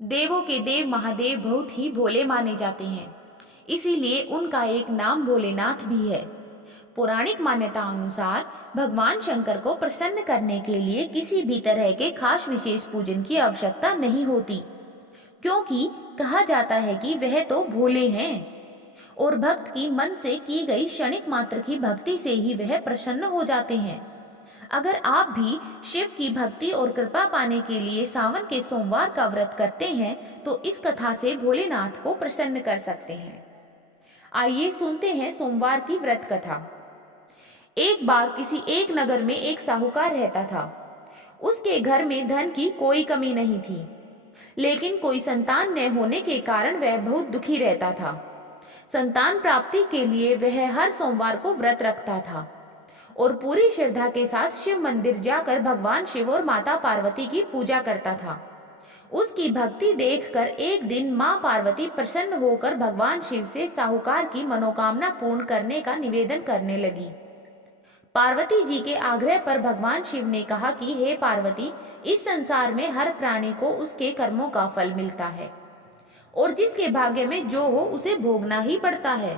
देवों के देव महादेव बहुत ही भोले माने जाते हैं, इसीलिए उनका एक नाम भोलेनाथ भी है। पौराणिक मान्यता अनुसार भगवान शंकर को प्रसन्न करने के लिए किसी भी तरह के खास विशेष पूजन की आवश्यकता नहीं होती, क्योंकि कहा जाता है कि वह तो भोले हैं और भक्त की मन से की गई क्षणिक मात्र की भक्ति से ही वह प्रसन्न हो जाते हैं। अगर आप भी शिव की भक्ति और कृपा पाने के लिए सावन के सोमवार का व्रत करते हैं तो इस कथा से भोलेनाथ को प्रसन्न कर सकते हैं। आइए सुनते हैं सोमवार की व्रत कथा। एक बार किसी एक नगर में एक साहूकार रहता था। उसके घर में धन की कोई कमी नहीं थी, लेकिन कोई संतान न होने के कारण वह बहुत दुखी रहता था। संतान प्राप्ति के लिए वह हर सोमवार को व्रत रखता था और पूरी श्रद्धा के साथ शिव मंदिर जाकर भगवान शिव और माता पार्वती की पूजा करता था। उसकी भक्ति देखकर एक दिन मां पार्वती प्रसन्न होकर भगवान शिव से साहूकार की मनोकामना पूर्ण करने का निवेदन करने लगी। पार्वती जी के आग्रह पर भगवान शिव ने कहा कि हे पार्वती, इस संसार में हर प्राणी को उसके कर्मों का फल मिलता है और जिसके भाग्य में जो हो उसे भोगना ही पड़ता है।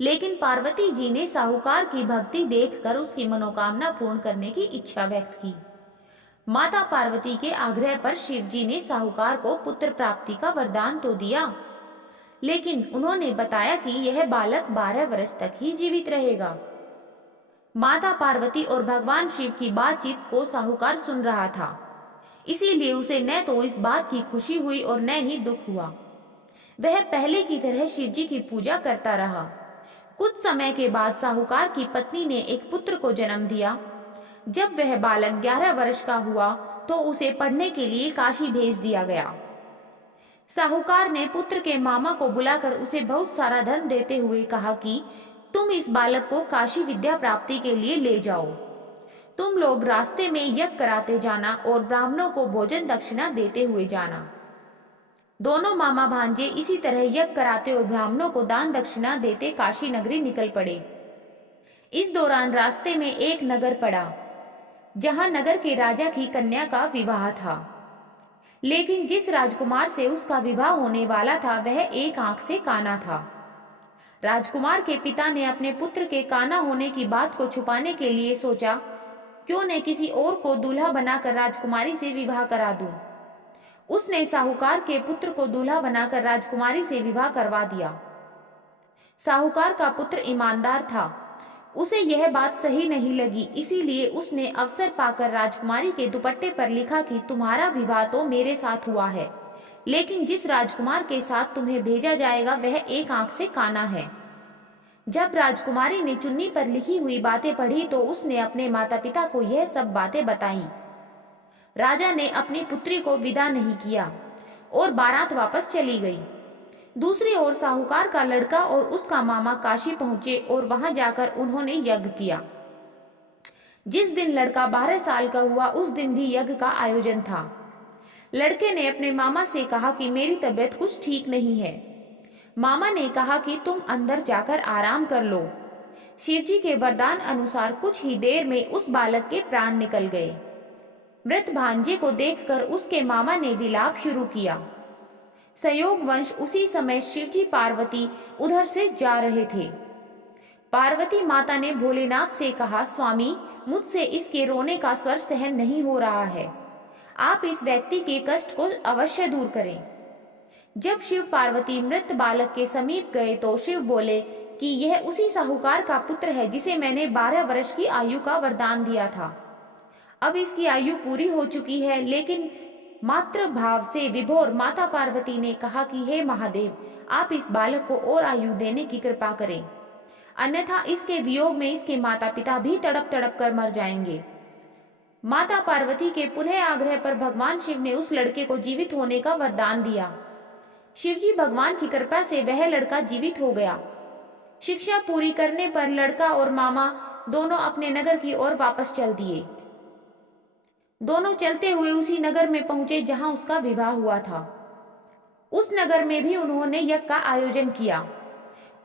लेकिन पार्वती जी ने साहूकार की भक्ति देखकर उसकी मनोकामना पूर्ण करने की इच्छा व्यक्त की। माता पार्वती के आग्रह पर शिव जी ने साहूकार को पुत्र प्राप्ति का वरदान तो दिया, लेकिन उन्होंने बताया कि यह बालक 12 वर्ष तक ही जीवित रहेगा। माता पार्वती और भगवान शिव की बातचीत को साहूकार सुन रहा था, इसीलिए उसे न तो इस बात की खुशी हुई और न ही दुख हुआ। वह पहले की तरह शिव जी की पूजा करता रहा। कुछ समय के बाद साहूकार की पत्नी ने एक पुत्र को जन्म दिया। जब वह बालक 11 वर्ष का हुआ तो उसे पढ़ने के लिए काशी भेज दिया गया। साहूकार ने पुत्र के मामा को बुलाकर उसे बहुत सारा धन देते हुए कहा कि तुम इस बालक को काशी विद्या प्राप्ति के लिए ले जाओ। तुम लोग रास्ते में यज्ञ कराते जाना और ब्राह्मणों को भोजन दक्षिणा देते हुए जाना। दोनों मामा भांजे इसी तरह यज्ञ कराते और ब्राह्मणों को दान दक्षिणा देते काशी नगरी निकल पड़े। इस दौरान रास्ते में एक नगर पड़ा, जहां नगर के राजा की कन्या का विवाह था। लेकिन जिस राजकुमार से उसका विवाह होने वाला था वह एक आंख से काना था। राजकुमार के पिता ने अपने पुत्र के काना होने की बात को छुपाने के लिए सोचा, क्यों न किसी और को दूल्हा बनाकर राजकुमारी से विवाह करा दूं। उसने साहूकार के पुत्र को दूल्हा बनाकर राजकुमारी से विवाह करवा दिया। साहूकार का पुत्र ईमानदार था, उसे यह बात सही नहीं लगी, इसीलिए उसने अवसर पाकर राजकुमारी के दुपट्टे पर लिखा कि तुम्हारा विवाह तो मेरे साथ हुआ है, लेकिन जिस राजकुमार के साथ तुम्हें भेजा जाएगा वह एक आंख से काना है। जब राजकुमारी ने चुन्नी पर लिखी हुई बातें पढ़ी तो उसने अपने माता पिता को यह सब बातें बताई। राजा ने अपनी पुत्री को विदा नहीं किया और बारात वापस चली गई। दूसरी ओर साहूकार का लड़का और उसका मामा काशी पहुंचे और वहां जाकर उन्होंने यज्ञ किया। जिस दिन लड़का 12 साल का हुआ उस दिन भी यज्ञ का आयोजन था। लड़के ने अपने मामा से कहा कि मेरी तबीयत कुछ ठीक नहीं है। मामा ने कहा कि तुम अंदर जाकर आराम कर लो। शिवजी के वरदान अनुसार कुछ ही देर में उस बालक के प्राण निकल गए। मृत भांजे को देखकर उसके मामा ने विलाप शुरू किया। संयोगवश उसी समय शिवजी पार्वती उधर से जा रहे थे। पार्वती माता ने भोलेनाथ से कहा, स्वामी, मुझसे इसके रोने का स्वर सहन नहीं हो रहा है, आप इस व्यक्ति के कष्ट को अवश्य दूर करें। जब शिव पार्वती मृत बालक के समीप गए तो शिव बोले कि यह उसी साहूकार का पुत्र है जिसे मैंने 12 वर्ष की आयु का वरदान दिया था। अब इसकी आयु पूरी हो चुकी है, लेकिन मातृ भाव से विभोर माता पार्वती ने कहा कि हे महादेव, आप इस बालक को और आयु देने की कृपा करें, अन्यथा इसके वियोग में इसके माता पिता भी तड़प तड़प कर मर जाएंगे। माता पार्वती के पुनः आग्रह पर भगवान शिव ने उस लड़के को जीवित होने का वरदान दिया। शिवजी भगवान की कृपा से वह लड़का जीवित हो गया। शिक्षा पूरी करने पर लड़का और मामा दोनों अपने नगर की ओर वापस चल दिए। दोनों चलते हुए उसी नगर में पहुंचे जहां उसका विवाह हुआ था। उस नगर में भी उन्होंने यज्ञ का आयोजन किया।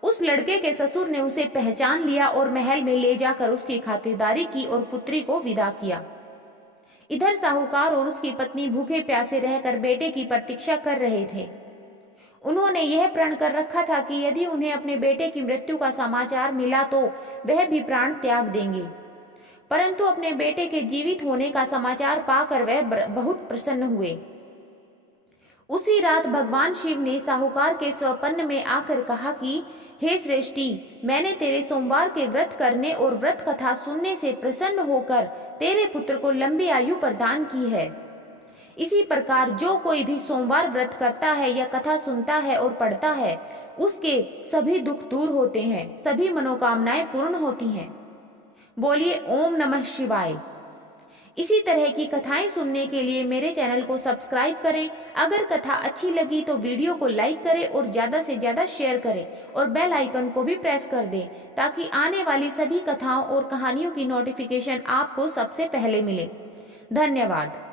उस लड़के के ससुर ने उसे पहचान लिया और महल में ले जाकर उसकी खातिरदारी की और पुत्री को विदा किया। इधर साहूकार और उसकी पत्नी भूखे प्यासे रहकर बेटे की प्रतीक्षा कर रहे थे। उन्होंने यह प्रण कर रखा था कि यदि उन्हें अपने बेटे की मृत्यु का समाचार मिला तो वह भी प्राण त्याग देंगे। परंतु अपने बेटे के जीवित होने का समाचार पाकर वह बहुत प्रसन्न हुए। उसी रात भगवान शिव ने साहूकार के स्वप्न में आकर कहा कि हे श्रेष्ठी, मैंने तेरे सोमवार के व्रत करने और व्रत कथा सुनने से प्रसन्न होकर तेरे पुत्र को लंबी आयु प्रदान की है। इसी प्रकार जो कोई भी सोमवार व्रत करता है या कथा सुनता है और पढ़ता है, उसके सभी दुख दूर होते हैं, सभी मनोकामनाएं पूर्ण होती हैं। बोलिए ओम नमः शिवाय। इसी तरह की कथाएं सुनने के लिए मेरे चैनल को सब्सक्राइब करें। अगर कथा अच्छी लगी तो वीडियो को लाइक करें और ज़्यादा से ज़्यादा शेयर करें और बेल आइकन को भी प्रेस कर दें ताकि आने वाली सभी कथाओं और कहानियों की नोटिफिकेशन आपको सबसे पहले मिले। धन्यवाद।